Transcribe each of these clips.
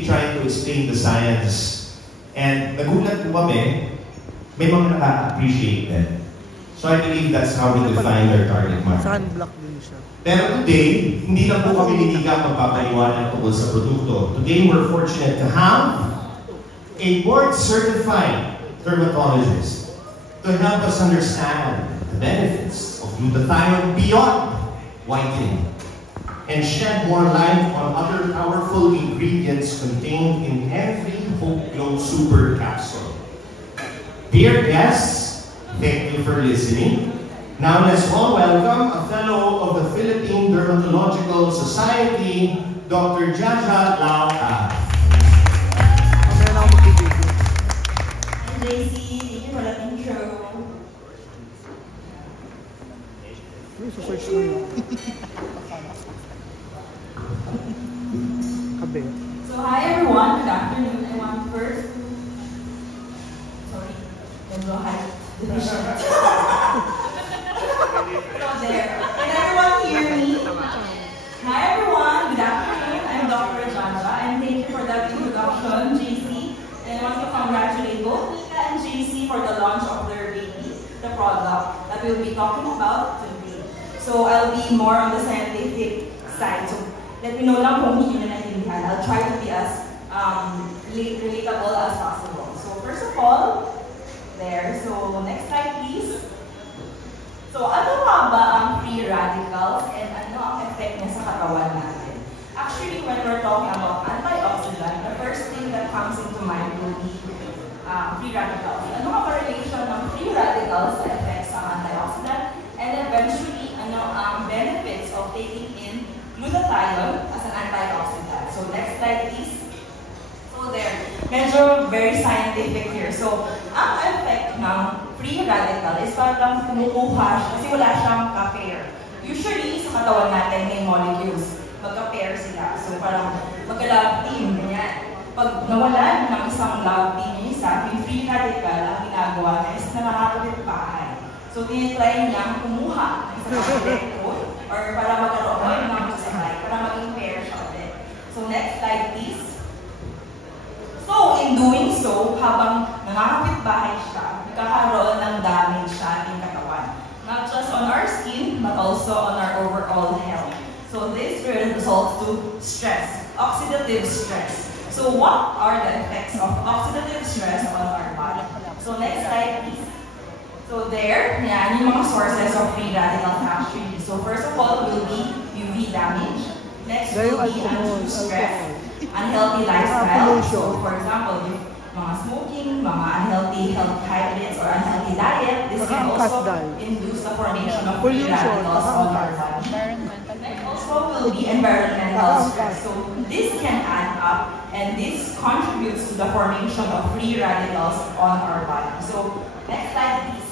trying to explain the science. And nagulat po kami, may mga naka-appreciate din. So I believe that's how we define our target market. Sunblock din siya. Pero today, hindi lang po kami niligang magpapaliwanag tungkol sa produkto. Today, we're fortunate to have a board-certified dermatologist to help us understand the benefits of glutathione beyond whitening and shed more light on other powerful ingredients contained in every Hope Glow Super capsule. Dear guests, thank you for listening. Now let's all welcome a fellow of the Philippine Dermatological Society, Dr. Jaja Lauca. JC, thank you for the intro. So hi everyone, good afternoon. I want first, sorry, don't go hide the vision. So there, can everyone hear me? Hi everyone, good afternoon. I'm Dr. Jaja and thank you for that introduction, JC. And I want to congratulate both Nika and JC for the launch of their baby, the product that we'll be talking about today. So I'll be more on the scientific side. So let me know lang kung hindi nyo naintindihan. I'll try to be as relatable as possible. So first of all, there. So next slide please. So ano nga ba ang free radicals and ano ang effect niya sa katawan natin? Actually, when we're talking about antioxidant, the first thing that comes into mind will be free radicals. Ano nga ba relation ng free radicals sa effects ng antioxidant? And eventually, ano ang benefits of taking in glutathione as an antioxidant. So next slide please. So there, medyo very scientific here. So ang effect ng free radical is parang kumukuha siya kasi wala siyang ka-pair. Usually sa katawan natin may molecules, magka-pair sila. So parang magka-love team, ganyan. Pag nawalan ng isang love team yung isa, yung free radical ang ginagawa niya is nakakapit bahay. So tinitry niyang kumuha ng isang electrode or para magkaroon ng sabay, para maging pair siya ulit. So next slide please. So in doing so, habang nakakapit bahay siya, nagkakaroon ng damage sa ating katawan. Not just on our skin, but also on our overall health. So this results to stress, oxidative stress. So what are the effects of oxidative stress on our body? So next slide please. So there, yan yung mga sources of free radicals actually. So first of all will be UV damage. Next will be undue stress, unhealthy lifestyle. So for example, if mga smoking, mga unhealthy health habits or unhealthy diet, this can also induce the formation of free radicals on our body. Next also will be environmental stress. So this can add up and this contributes to the formation of free radicals on our body. So next slide please.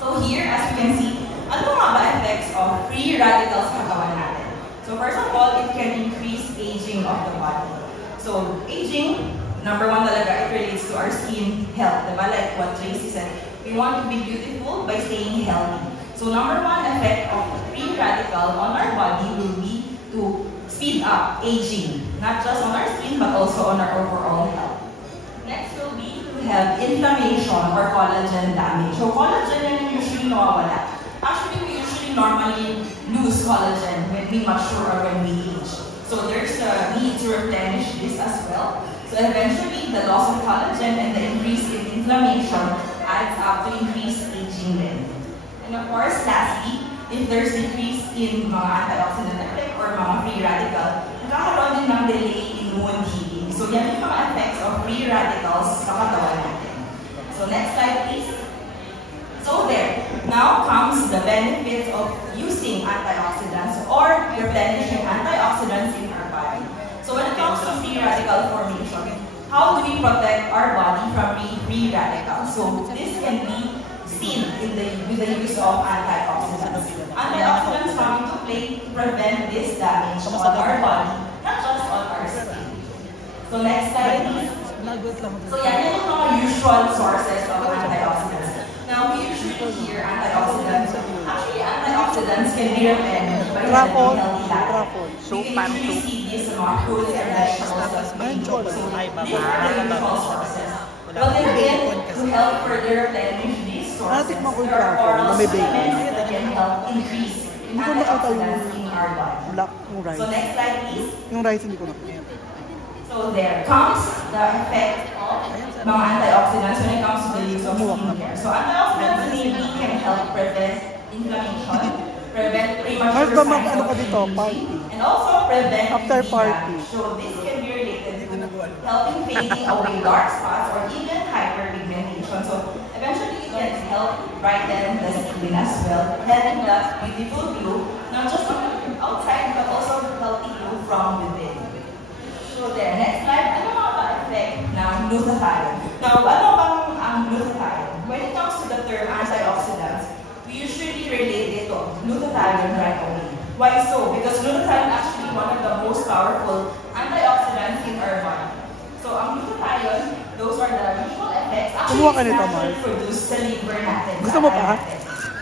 So here, as you can see, ano nga ba effects of free radicals sa katawan natin? So first of all, it can increase aging of the body. So aging, number one talaga, it relates to our skin health. Diba? Like what Tracy said, we want to be beautiful by staying healthy. So number one effect of free radical on our body will be to speed up aging, not just on our skin, but also on our overall health. Next will be to have inflammation or collagen damage. So collagen yan usually nawawala. Actually, we usually normally lose collagen when we mature or when we age. So there's a need to replenish this as well. So eventually, the loss of collagen and the increase in inflammation adds up to increased aging then. And of course, lastly, if there's decrease in mga antioxidant effect or mga free radical, nagkakaroon din ng delay in wound healing. So yan yung mga effects of free radicals sa katawan natin. So next slide please. So there, now comes the benefits of using antioxidants or replenishing antioxidants in our body. So when it comes to free radical formation, how do we protect our body from free radicals? So this can be seen with the use of antioxidants. Antioxidants come into play to prevent this damage on our body, not just on our skin. So next slide please. So yan yung mga usual sources of antioxidants. Now we usually hear antioxidants. Actually, antioxidants can be replenished by having healthy diet. we can usually see this in our fruits and vegetables that's being cooked. So these are the usual sources. But again, to help further replenish these sources, there are oral supplements that can help increase antioxidants in our body. So next slide, please. Yung rice hindi ko na. So there comes the effect of mga antioxidants when it comes to the use of skincare. So antioxidants mainly can help prevent inflammation, prevent premature signs of aging, and also prevent disease damage. So this can be related to helping fading away dark spots or even hyperpigmentation. So eventually it can help brighten the skin as well, having that beautiful glow, not just on the outside but also the healthy glow from within. So there, next slide, ano mga ba-effect ng glutathione? Now, ano bang ang glutathione? When it comes to the term antioxidants, we usually relate it to glutathione right away. Why so? Because glutathione is actually one of the most powerful antioxidants in our body. So, ang glutathione, those are the usual effects. Actually, it's naturally produced sa liver natin. Gusto mo pa?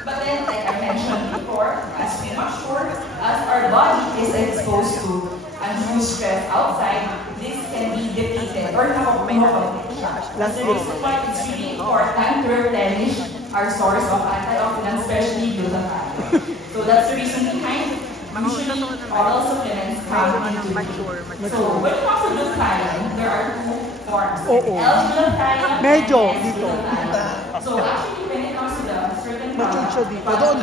But then, like I mentioned before, as we mature, as our body is exposed to undue stress outside, this can be depleted or that's the reason why it's really important to replenish our source of antioxidants, especially glutathione. So that's the reason behind usually oral supplements come into play. So when it comes to glutathione, there are two forms, L-glutathione and S-glutathione. So actually when it comes to the certain products,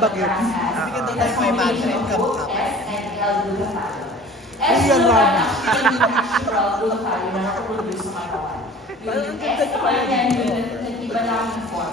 that's combination of both S and L-glutathione. S-glutathione actually natural glutathione na naproduce sa katawan. Yung S-glutathione yun, nag-iba lang yung form.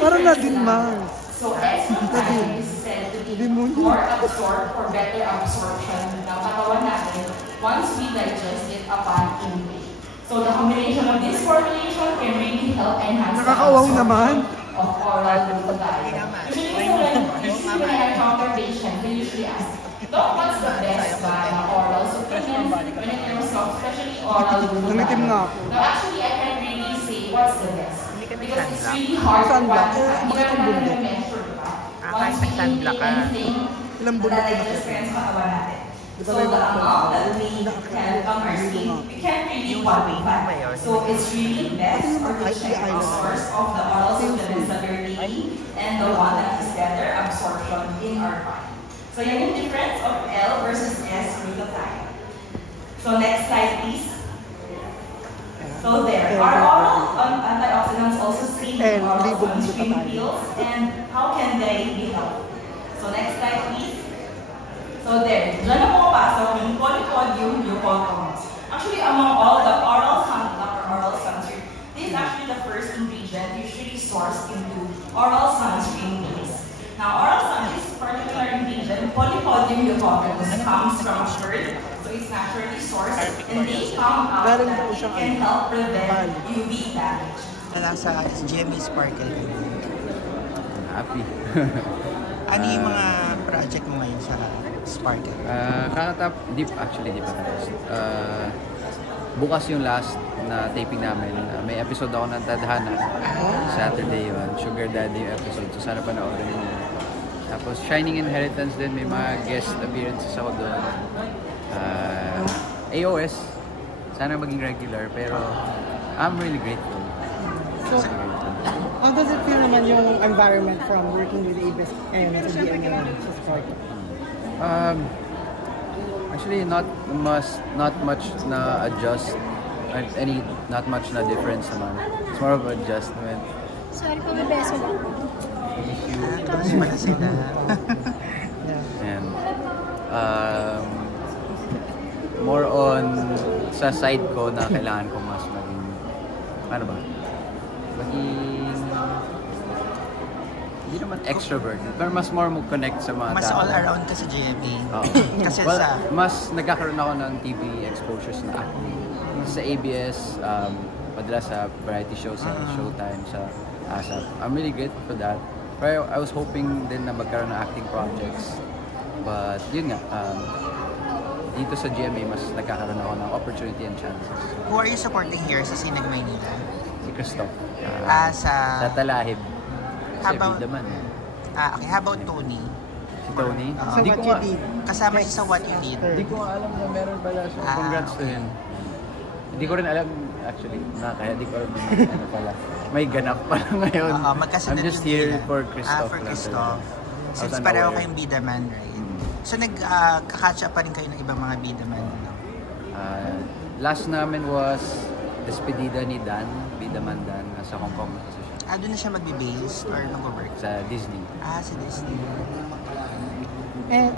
Parang naging Mars. So S-glutathione is said to be more absorbed or better absorption ng katawan natin once we digest it upon intake. So the combination of this formulation can really help enhance the absorption of oral glutathione. Usually when I encounter patients, they usually ask, Doc, what's the best oral supplements when it comes to especially oral glutathione? Now actually I can't really say what's the best because it's really hard to quantify. Either natin na measure, diba? Once we intake anything, nadadigest ka sa katawan natin. So the amount that we can on our skin, we can't really quantify. So it's really best or to check the source of the oral supplements that you're taking and the one that has better absorption in our body. So yan yung difference of L versus S glutathione. So next slide please. So there, our oral antioxidants also seen in oral sunscreen pills and how can they be helpful? So next slide please. So there, dyan na pumapasok yung polypodium leucotomus. Actually among all the oral sunblock or oral sunscreen, this is actually the first ingredient usually sourced into oral sunscreen base. Now, oral sun, this particular ingredient, polypodium leucotomus, comes from a bird, so it's naturally sourced, and they found out that it can help prevent UV damage. Nasa GMA Sparkle. Happy. Ano yung mga project mo ngayon sa Sparkle? Kakatap, di pa tapos. Bukas yung last na taping namin. May episode ako ng Tadhana. Saturday yun. Sugar Daddy yung episode. So sana panoorin niyo. Tapos Shining Inheritance din. May mga guest appearances ako doon. AOS. Sana maging regular. Pero I'm really grateful. So, how does it feel naman yung environment from working with ABS and sa GMA sa Sparkle? Actually, not much na adjust. Not much na difference naman. It's more of adjustment. Sorry po, may beso lang. Doon pala sila. And more on sa side ko na kailangan ko mas maging hindi naman extrovert, pero mas more mag-connect sa mga mas tao. All around ka sa GMA. Kasi mas nagkakaroon ako ng TV exposures na acting. Sa ABS, madalas sa variety shows, sa Showtime, sa ASAP. I'm really grateful for that. Pero I was hoping din na magkaroon ng acting projects. But yun nga, dito sa GMA, mas nagkakaroon ako ng opportunity and chances. Who are you supporting here sa Sinag Maynila? Si Christoph. Sa Talahib. Kasi okay, naman. Okay, how about Tony? Si Tony? So Hindi what ko you nga, did? Kasama siya sa What You Did. hindi ko nga alam na meron pala siya. Congrats to him. Hindi ko rin alam, actually, kaya hindi ko alam ano pala. May ganap pala ngayon. Magkasunod I'm just yung here bilang. for Christoph. For lang Christoph. talaga. Since I was pareho unaware. kayong bida man, right? So nag-catch up pa rin kayo ng ibang mga bida man, no? Last namin was Despedida ni Dan, Bidaman Dan, nasa Hong Kong kasi siya. Doon na siya magbe-base or nag-work? Sa Disney. Sa Disney. And,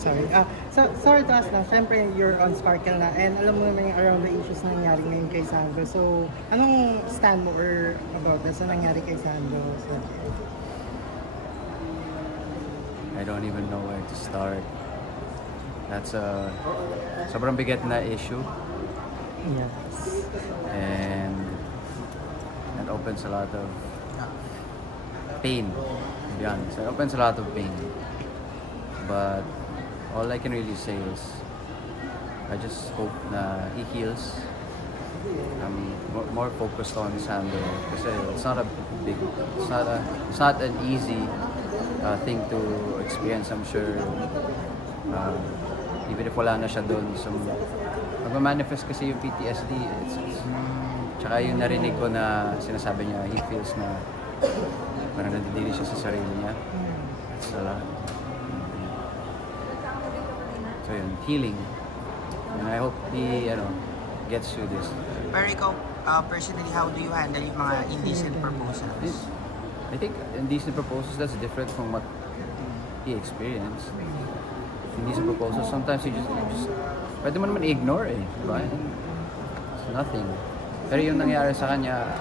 sorry to ask na, syempre you're on Sparkle na, and alam mo naman yung around the issues na nangyari ngayon kay Sando. So, anong stand mo or about this na nangyari kay Sando? So, I don't even know where to start. That's a sobrang bigat na issue. yes. And it opens a lot of pain, to be honest. It opens a lot of pain. But all I can really say is I just hope na he heals. I'm more focused on Sando kasi it's not an easy thing to experience. I'm sure even if wala na siya doon, so magma-manifest kasi yung PTSD. Tsaka yung narinig ko na sinasabi niya, he feels na parang nadidiri siya sa sarili niya. That's a lot. So yun, healing. And I hope he, gets through this. Pero ikaw, personally, how do you handle yung mga indecent proposals? I think indecent proposals, that's different from what he experienced. Indecent proposals, sometimes you just pwede mo naman i-ignore diba? It's nothing. Pero yung nangyari sa kanya,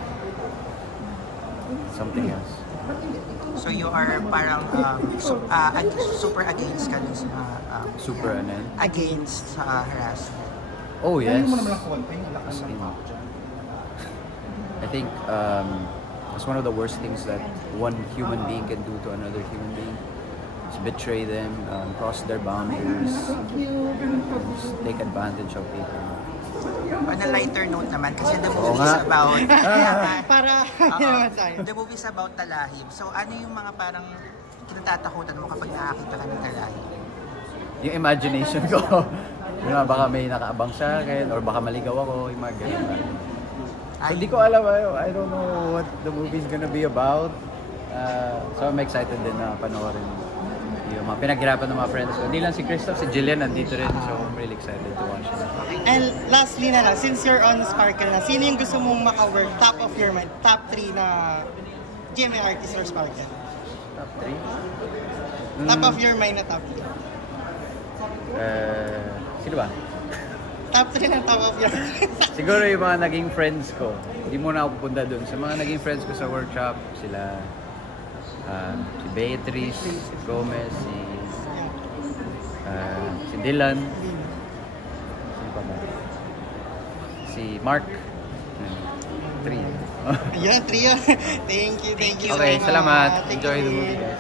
something else. So you are parang super against ka dun sa Super ano yun? against sa harassment. Oh yes. As in, I think it's one of the worst things that one human being can do to another human being. Is betray them, cross their boundaries, just take advantage of people. On a lighter note naman, kasi the Oo movie is nga. about Para, the movie is about talahib. So ano yung mga parang kinatatakutan mo kapag nakakita ka ng talahib? Yung imagination ko, yun nga, baka may nakaabang sa akin, or baka maligaw ako, yung mga ganun. So hindi ko alam, I don't know what the movie's gonna be about. So I'm excited din na panoorin yung mga pinaghirapan ng mga friends ko. Hindi lang si Christoph, si Jillian nandito rin, so I'm really excited to watch it. And lastly na lang, since you're on Sparkle na, sino yung gusto mong maka-work, top of your mind, top 3 na GMA artist or Sparkle? Top 3? Top of your mind na top 3. Sino ba? Top 3 na top of your Siguro yung mga naging friends ko. Hindi muna ako pupunta dun. Sa mga naging friends ko sa workshop, sila si Beatrice, si Gomez, si Dylan, sino pa ba? Si Mark. 3. Ayan, trio. Thank you so Okay, much. salamat. Thank Enjoy the you. movie, guys.